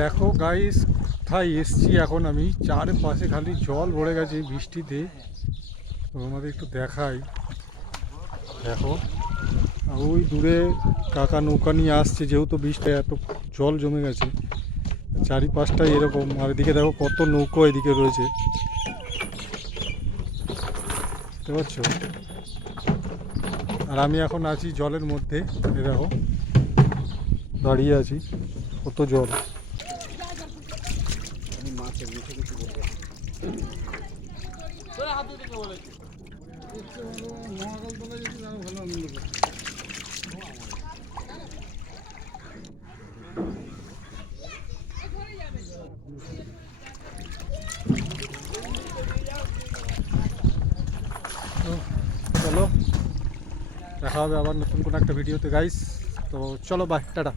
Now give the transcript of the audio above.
দেখো গাইস, কোথায় এসছি এখন আমি, চারপাশে খালি জল ভরে গেছে বৃষ্টিতে। তোমাদের একটু দেখাই, দেখো ওই দূরে কাকা নৌকা নিয়ে আসছে, যেহেতু বৃষ্টি এত জল জমে গেছে চারিপাশটা এরকম। আর এদিকে দেখো কত নৌকো এদিকে রয়েছে, বুঝতে পারছো? আর আমি এখন আছি জলের মধ্যে, এ দেখো দাঁড়িয়ে আছি, কত জল। চলো দেখা হবে আবার নতুন কোনো একটা ভিডিওতে গাইস। তো চলো বাই, টাটা।